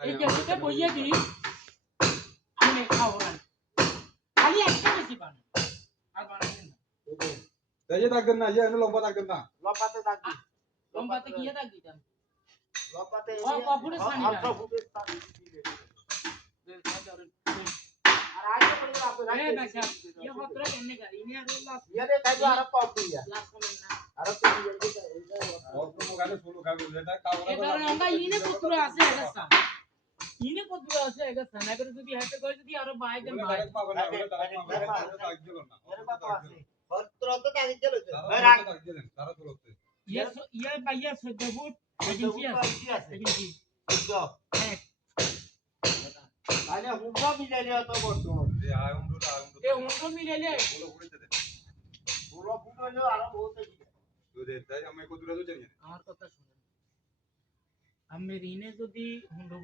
এই গেছতে বইয়ে দি আমি খাওয়ান খালি একটা বেশি পান আর বানাবেন না এই যে দাগ না এই লম্বা দাগ না লম্বাতে দাগ দি লম্বাতে গিয়ে দাগ দিতাম লম্বাতে ও কপুরে সানি না আলট্রা ফুটেজ দাগ দিলে আর আইতে পড়ে আপনি এ বাচ্চা ये হতরা কেমনে গাড়ি নে আর লাস্ট ইয়ারে কাজে আর কম দিয়া লাস্ট কমেন না আর তো এইটা और को गाने सुनो गाने এটা কাওরা এ কারণে আমরা ইনে কতুরা আছে এগস্তা ইনে কতুরা আছে এগস্তা না করে যদি হাতে করে যদি আরো বাই দেন ভাই পাবে না দাগ দিল না এর কত আছে তুরন্ত দাগ দিল দাগ দিলেন তারা তুলতে ये भैया 14 फुट एजेंसी আছে एजेंसी বুঝছো আরে হুমরা মিলাইলে তো বড় এই আগুনটা এ হুন্ডো মিলেলে বলো উড়ে দে পুরো ফুটাইলো আর বহুত তুই দে তাই আমি কত দূরে জানি আমার কথা শুনুন আমি রিনে যদি হুন্ডো